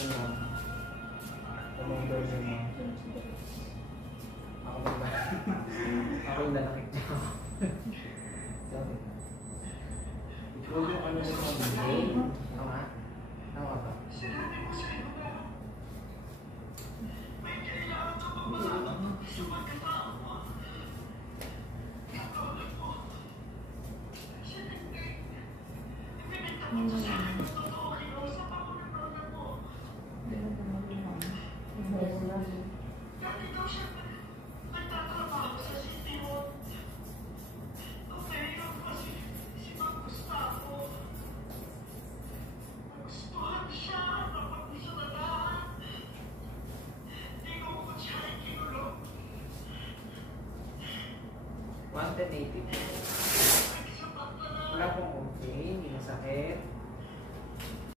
Ano? Tumungdol niyo mo. Ako ba? Ako yung lalaki niya. Sabi. Ikaw yung ano yung mga bigay? Tama? Tama ba? Native. Wala pong okay, hindi masakit.